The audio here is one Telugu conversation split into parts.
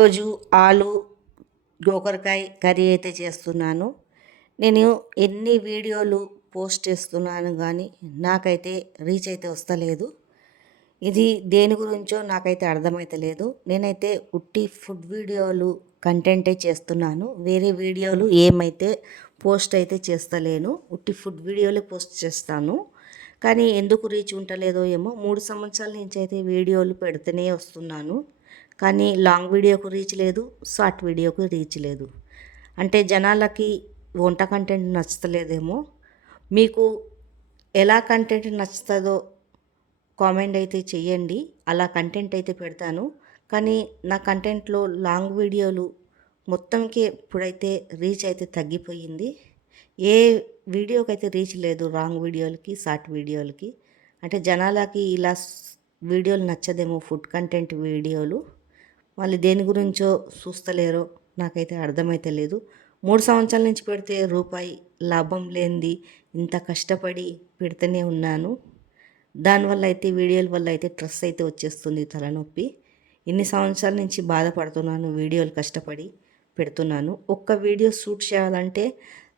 రోజు ఆలు గోకరకాయ కర్రీ అయితే చేస్తున్నాను. నేను ఎన్ని వీడియోలు పోస్ట్ చేస్తున్నాను కానీ నాకైతే రీచ్ అయితే వస్తలేదు. ఇది దేని గురించో నాకైతే అర్థమైతలేదు. నేనైతే ఉట్టి ఫుడ్ వీడియోలు కంటెంటే చేస్తున్నాను. వేరే వీడియోలు ఏమైతే పోస్ట్ అయితే చేస్తలేను. ఉట్టి ఫుడ్ వీడియోలే పోస్ట్ చేస్తాను. కానీ ఎందుకు రీచ్ ఉంటలేదో ఏమో 3 సంవత్సరాల నుంచి అయితే వీడియోలు పెడుతూనే వస్తున్నాను. కానీ లాంగ్ వీడియోకు రీచ్ లేదు, షార్ట్ వీడియోకు రీచ్ లేదు. అంటే జనాలకి వంట కంటెంట్ నచ్చలేదేమో. మీకు ఎలా కంటెంట్ నచ్చుతుందో కామెంట్ అయితే చెయ్యండి. అలా కంటెంట్ అయితే పెడతాను. కానీ నా కంటెంట్లో లాంగ్ వీడియోలు మొత్తంకి ఇప్పుడైతే రీచ్ అయితే తగ్గిపోయింది. ఏ వీడియోకి అయితే రీచ్ లేదు, లాంగ్ వీడియోలకి షార్ట్ వీడియోలకి. అంటే జనాలకి ఇలా వీడియోలు నచ్చదేమో, ఫుడ్ కంటెంట్ వీడియోలు. వాళ్ళు దేని గురించో చూస్తలేరో నాకైతే అర్థమైతే లేదు. 3 సంవత్సరాల నుంచి పెడితే రూపాయి లాభం లేనిది ఇంత కష్టపడి పెడుతూనే ఉన్నాను. దానివల్ల అయితే వీడియోల వల్ల అయితే స్ట్రెస్ అయితే వచ్చేస్తుంది, తలనొప్పి. ఇన్ని సంవత్సరాల నుంచి బాధపడుతున్నాను, వీడియోలు కష్టపడి పెడుతున్నాను. ఒక్క వీడియో షూట్ చేయాలంటే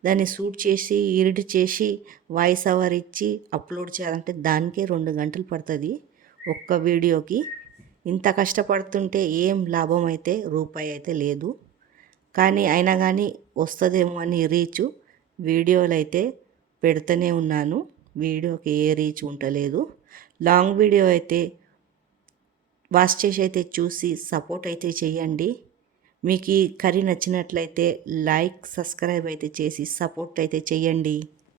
దాన్ని షూట్ చేసి ఎడిట్ చేసి వాయిస్ ఓవర్ ఇచ్చి అప్లోడ్ చేయాలంటే దానికే 2 గంటలు పడుతుంది ఒక్క వీడియోకి. ఇంత కష్టపడుతుంటే ఏం లాభం అయితే రూపాయి అయితే లేదు. కానీ అయినా కానీ వస్తుందేమో అని రీచ్ వీడియోలు అయితే పెడుతూనే ఉన్నాను. వీడియోకి ఏ రీచ్ ఉండలేదు. లాంగ్ వీడియో అయితే వాచ్ చేసి అయితే చూసి సపోర్ట్ అయితే చేయండి. మీకు ఈ కర్రీ నచ్చినట్లయితే లైక్, సబ్స్క్రైబ్ అయితే చేసి సపోర్ట్ అయితే చేయండి.